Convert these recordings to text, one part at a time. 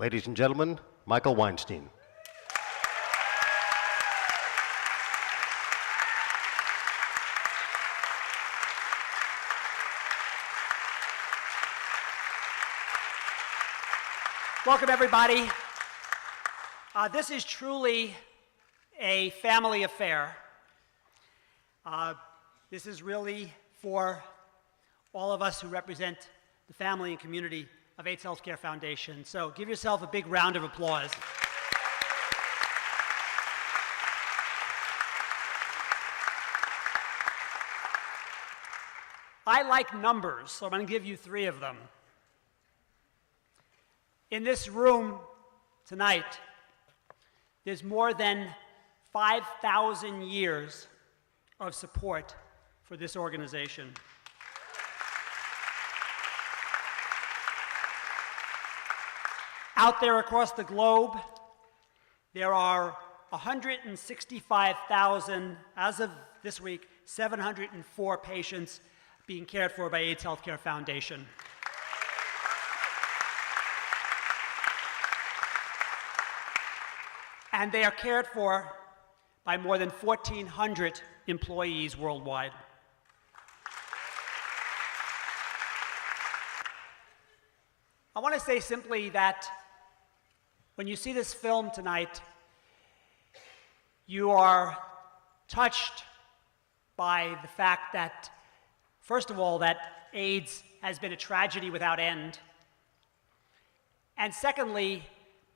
Ladies and gentlemen, Michael Weinstein. Welcome, everybody. This is truly a family affair. This is really for all of us who represent the family and community of AIDS Healthcare Foundation. So give yourself a big round of applause. I like numbers, so I'm going to give you 3 of them. In this room tonight, there's more than 5,000 years of support for this organization. Out there across the globe, there are 165,000, as of this week, 704 patients being cared for by AIDS Healthcare Foundation. And they are cared for by more than 1,400 employees worldwide. I want to say simply that when you see this film tonight, you are touched by the fact that, first of all, that AIDS has been a tragedy without end, and secondly,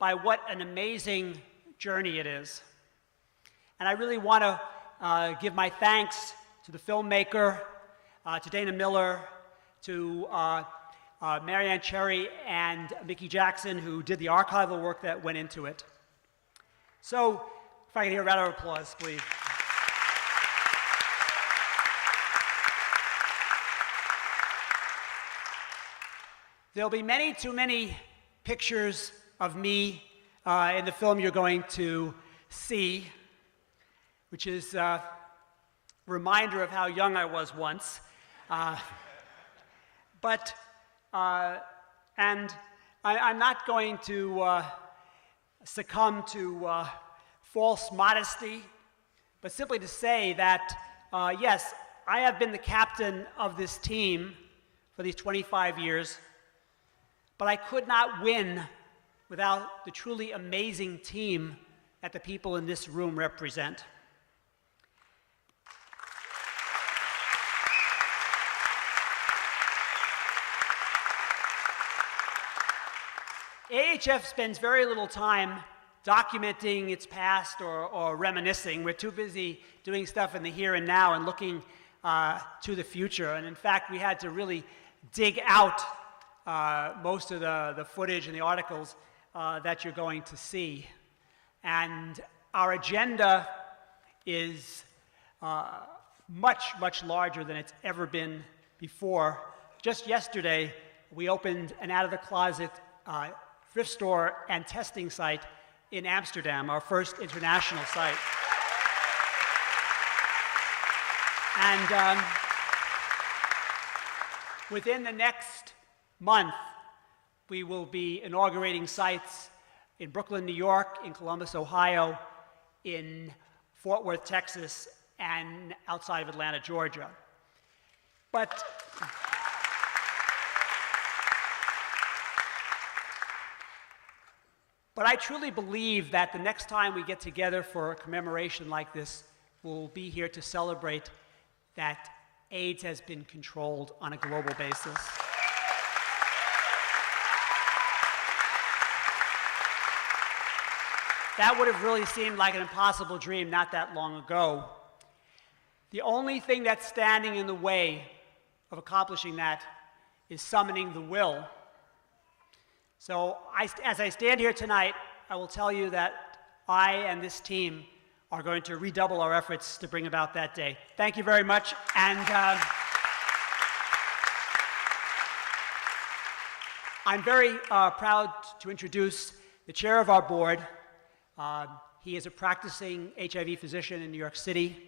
by what an amazing journey it is. And I really want to give my thanks to the filmmaker, to Dana Miller, to Marianne Cherry and Mickey Jackson, who did the archival work that went into it. So, if I can hear a round of applause, please. There'll be many, too many pictures of me in the film you're going to see, which is a reminder of how young I was once. And I'm not going to succumb to false modesty, but simply to say that, yes, I have been the captain of this team for these 25 years, but I could not win without the truly amazing team that the people in this room represent. AHF spends very little time documenting its past or reminiscing. We're too busy doing stuff in the here and now and looking to the future. And in fact, we had to really dig out most of the footage and the articles that you're going to see. And our agenda is much, much larger than it's ever been before. Just yesterday, we opened an out-of-the-closet thrift store and testing site in Amsterdam, our first international site. And within the next month, we will be inaugurating sites in Brooklyn, New York, in Columbus, Ohio, in Fort Worth, Texas, and outside of Atlanta, Georgia. But I truly believe that the next time we get together for a commemoration like this, we'll be here to celebrate that AIDS has been controlled on a global basis. That would have really seemed like an impossible dream not that long ago. The only thing that's standing in the way of accomplishing that is summoning the will. So as I stand here tonight, I will tell you that I and this team are going to redouble our efforts to bring about that day. Thank you very much. And I'm very proud to introduce the chair of our board. He is a practicing HIV physician in New York City.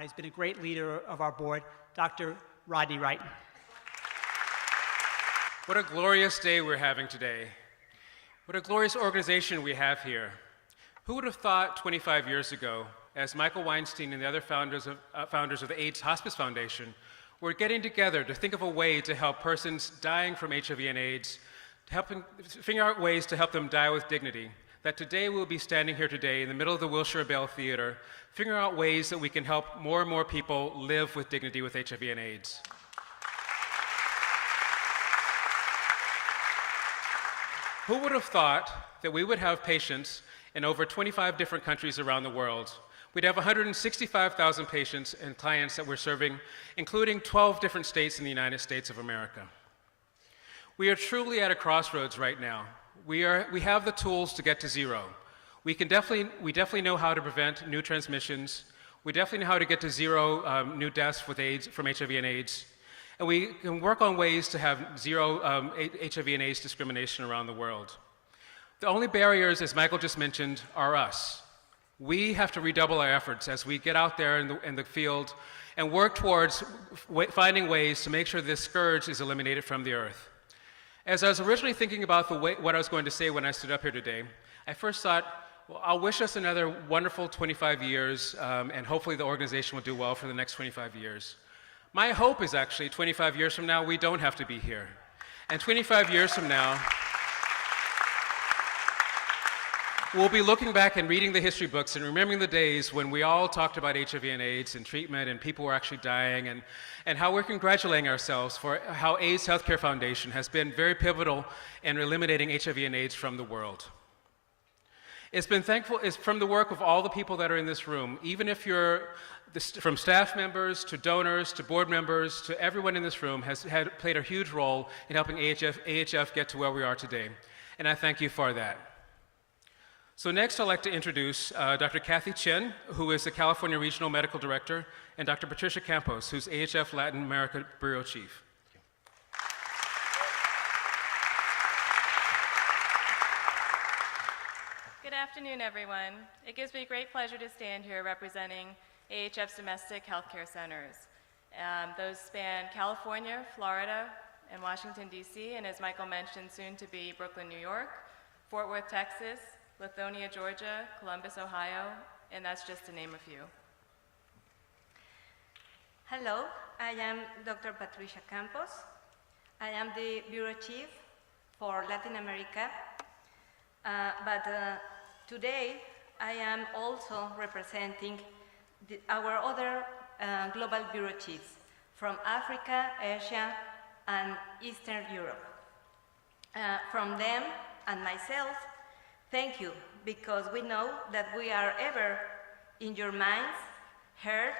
He's been a great leader of our board, Dr. Rodney Wright. What a glorious day we're having today. What a glorious organization we have here. Who would have thought 25 years ago, as Michael Weinstein and the other founders of the AIDS Hospice Foundation were getting together to think of a way to help persons dying from HIV and AIDS, to help them figure out ways to help them die with dignity, that today we'll be standing here today in the middle of the Wilshire Ebell Theater, figuring out ways that we can help more and more people live with dignity with HIV and AIDS. Who would have thought that we would have patients in over 25 different countries around the world? We'd have 165,000 patients and clients that we're serving, including 12 different states in the United States of America. We are truly at a crossroads right now. We have the tools to get to zero. We definitely know how to prevent new transmissions. We definitely know how to get to zero new deaths with AIDS, from HIV and AIDS. And we can work on ways to have zero HIV and AIDS discrimination around the world. The only barriers, as Michael just mentioned, are us. We have to redouble our efforts as we get out there in the field and work towards finding ways to make sure this scourge is eliminated from the earth. As I was originally thinking about what I was going to say when I stood up here today, I first thought, well, I'll wish us another wonderful 25 years, and hopefully the organization will do well for the next 25 years. My hope is actually 25 years from now, we don't have to be here. And 25 years from now, we'll be looking back and reading the history books and remembering the days when we all talked about HIV and AIDS and treatment and people were actually dying, and how we're congratulating ourselves for how AIDS Healthcare Foundation has been very pivotal in eliminating HIV and AIDS from the world. It's from the work of all the people that are in this room, even if you're from staff members to donors to board members to everyone in this room has played a huge role in helping AHF get to where we are today. And I thank you for that. So next I'd like to introduce Dr. Kathy Chen, who is the California Regional Medical Director, and Dr. Patricia Campos, who's AHF Latin America Bureau Chief. Good afternoon, everyone. It gives me great pleasure to stand here representing AHF's domestic healthcare centers. Those span California, Florida, and Washington, D.C., and as Michael mentioned, soon to be Brooklyn, New York, Fort Worth, Texas, Lithonia, Georgia, Columbus, Ohio, and that's just to name a few. Hello, I am Dr. Patricia Campos. I am the Bureau Chief for Latin America, but today I am also representing our other global Bureau Chiefs from Africa, Asia, and Eastern Europe. From them and myself, thank you, because we know that we are ever in your minds, heart,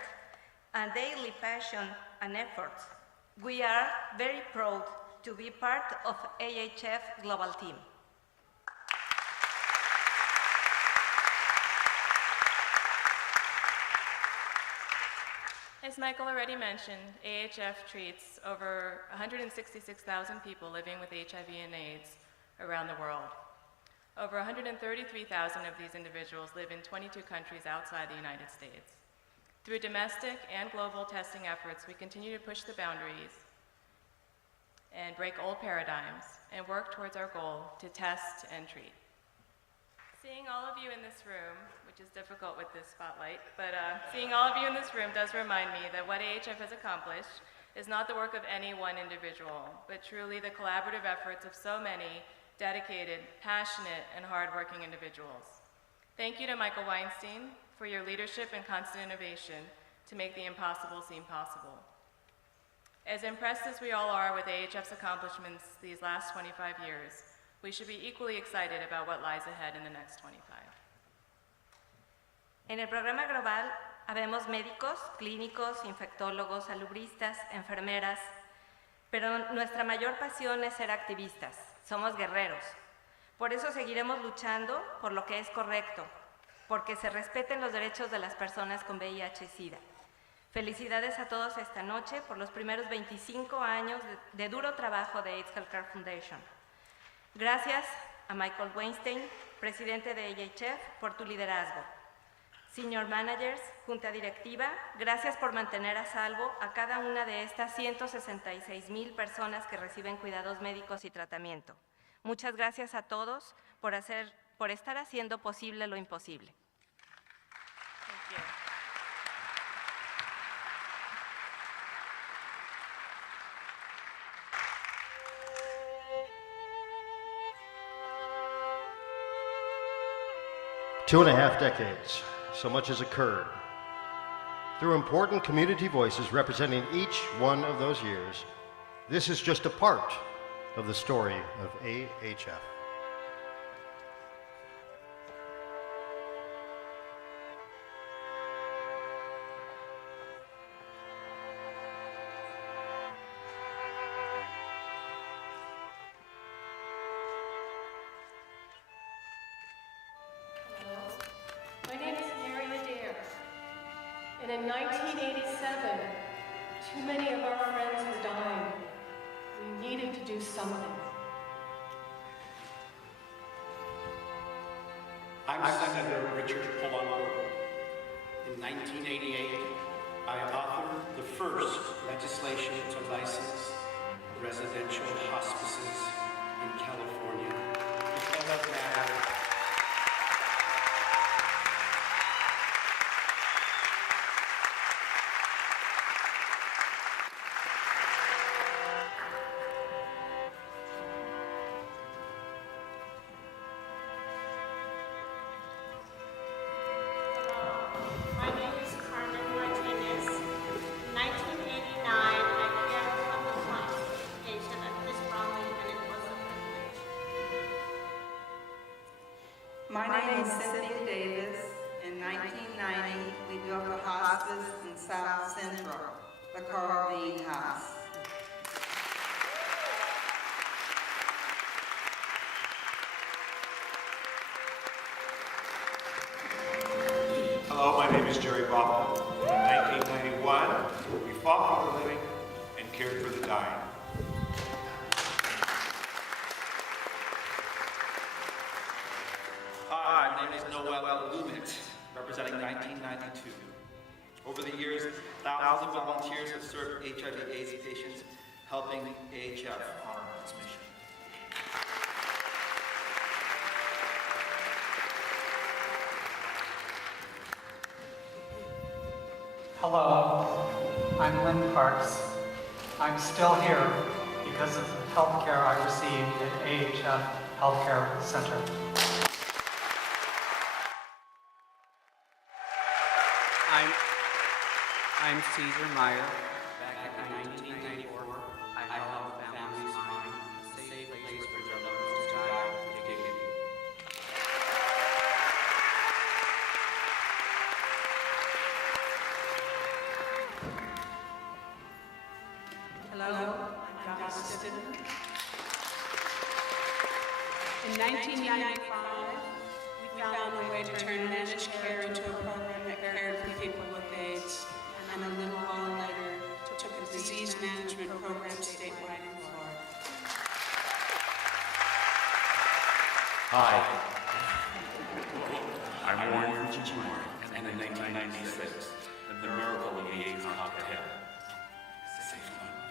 and daily passion and efforts. We are very proud to be part of AHF Global Team. As Michael already mentioned, AHF treats over 166,000 people living with HIV and AIDS around the world. Over 133,000 of these individuals live in 22 countries outside the United States. Through domestic and global testing efforts, we continue to push the boundaries and break old paradigms and work towards our goal to test and treat. Seeing all of you in this room, which is difficult with this spotlight, but seeing all of you in this room does remind me that what AHF has accomplished is not the work of any one individual, but truly the collaborative efforts of so many dedicated, passionate, and hardworking individuals. Thank you to Michael Weinstein for your leadership and constant innovation to make the impossible seem possible. As impressed as we all are with AHF's accomplishments these last 25 years, we should be equally excited about what lies ahead in the next 25. En el programa global habemos médicos, clínicos, infectólogos, salubristas, enfermeras, pero nuestra mayor pasión es ser activistas. Somos guerreros. Por eso seguiremos luchando por lo que es correcto, porque se respeten los derechos de las personas con VIH-Sida. Felicidades a todos esta noche por los primeros 25 años de duro trabajo de AIDS Healthcare Foundation. Gracias a Michael Weinstein, presidente de AHF, por tu liderazgo. Senior Managers, Junta Directiva, gracias por mantener a salvo a cada una de estas 166,000 personas que reciben cuidados médicos y tratamiento. Muchas gracias a todos por estar haciendo posible lo imposible. Thank you. Two and a half decades, so much has occurred. Through important community voices representing each one of those years, this is just a part of the story of AHF. My name is Mary Adair, and in 1987, too many of our friends were dying. We needed to do something. I'm Senator Richard Polanco. In 1988, I authored the first legislation to license residential hospices in California. Because of that, My name is Carmen Martinez. In 1989, I cared for the client patient at Chris Bromley, and it was a privilege. My name is Cynthia Davis. In 1990, we built a hospice in South Central, the Carl Bean House. Hello, my name is Jerry Boffin. In 1991, we fought for the living and cared for the dying. hi, my name is Noel Lumet, representing 1992. Over the years, thousands of volunteers have served HIV/AIDS patients, helping AHF honor its mission. Hello, I'm Lynn Parks. I'm still here because of the health care I received at AHF Healthcare Center. I'm Caesar Meyer. Back in 1994, I helped families find a safe place for their loved ones to die with dignity. Hello, I'm Dr. Stiven. In 1995, we found a way to turn managed care into a program that cared for people with AIDS, and a little while later took a disease management program statewide in Florida. Hi. I'm Warren Fujimori, and in 1996, the miracle of the AIDS cocktail saved my life.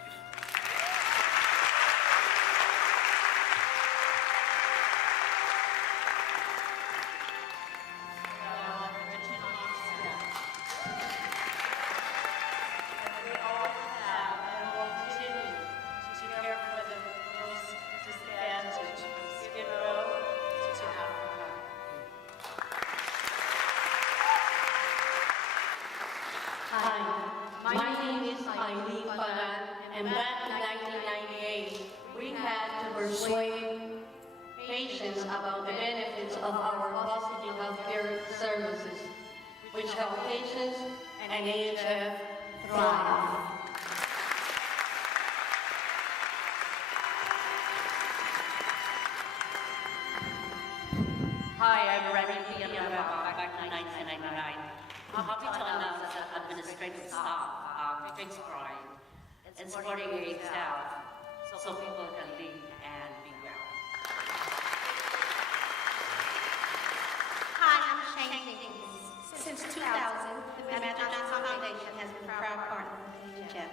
And back in 1998, we had to persuade patients about the benefits of our positive healthcare services, which help patients and AHF thrive. Hi, I'm Reverend Ebell, back in 1999. Hospital announced that administrative staff fixed crime and supporting AIDS staff so people can live and be well. Hi, I'm Shane Jenkins. Since 2000, the Metastasis Foundation has been a proud partner of AHF.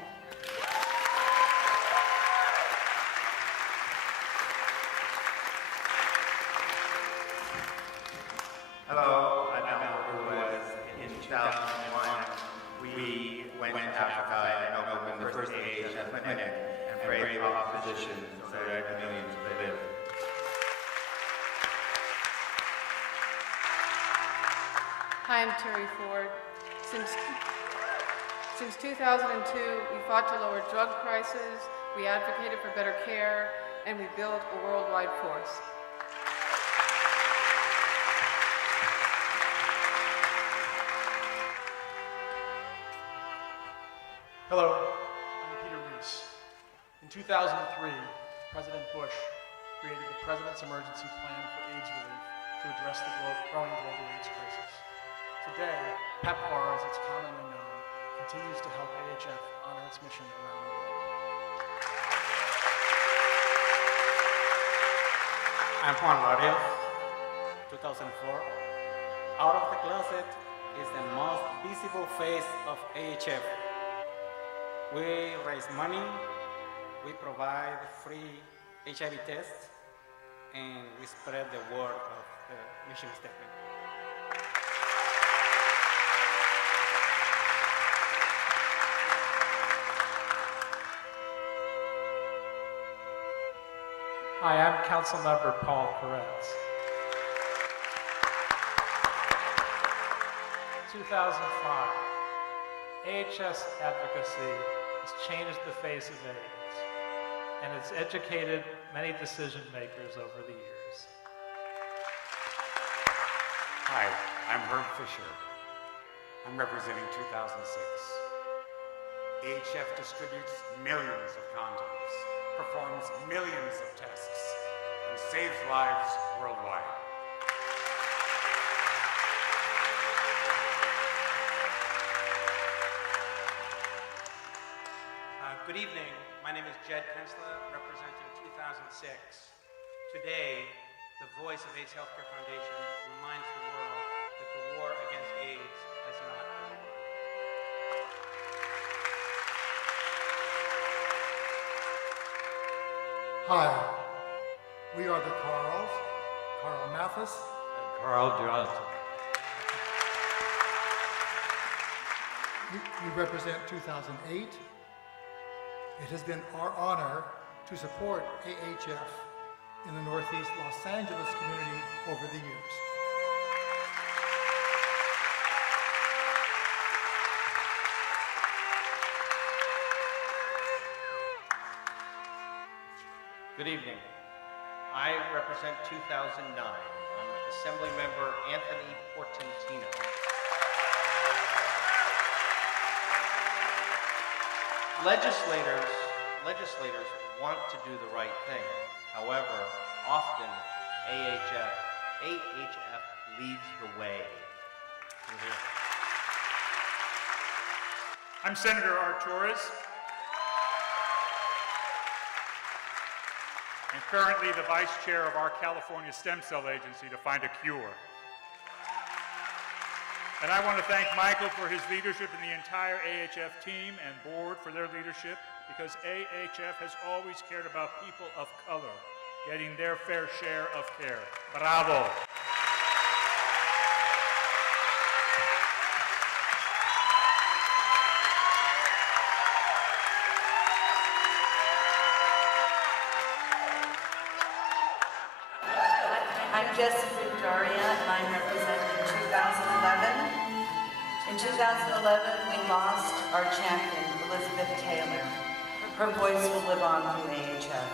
Hi, I'm Terry Ford. Since 2002, we fought to lower drug prices, we advocated for better care, and we built a worldwide force. Hello, I'm Peter Reese. In 2003, President Bush created the President's Emergency Plan for AIDS Relief to address the growing global AIDS crisis. Today, PEPFAR, as it's commonly known, continues to help AHF honor its mission around the world. I'm Juan Laredo, 2004. Out of the Closet is the most visible face of AHF. We raise money, we provide free HIV tests, and we spread the word of the mission statement. Hi, I'm Councilmember Paul Koretz. 2005, AHS advocacy has changed the face of AIDS, and it's educated many decision makers over the years. Hi, I'm Herb Fisher. I'm representing 2006. AHF distributes millions of condoms, performs millions of tests, and saves lives worldwide. Good evening. My name is Jed Kensla, representing 2006. Today, the voice of AIDS Healthcare Foundation reminds the world that the war against AIDS has not been won. Hi, we are the Carls, Carl Mathis and Carl Johnson. We represent 2008. It has been our honor to support AHF in the Northeast Los Angeles community over the years. Good evening. I represent 2009. I'm Assembly Member Anthony Portantino. Legislators want to do the right thing. However, often AHF leads the way. I'm Senator Artoris, and currently the Vice Chair of our California Stem Cell Agency to find a cure. And I want to thank Michael for his leadership and the entire AHF team and board for their leadership, because AHF has always cared about people of color getting their fair share of care. Bravo! I'm Jessie Victoria, and I'm representing 2011. In 2011, we lost our champion, Elizabeth Taylor. Her voice will live on through AHF.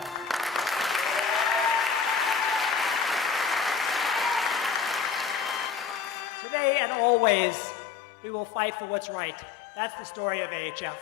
Today and always, we will fight for what's right. That's the story of AHF.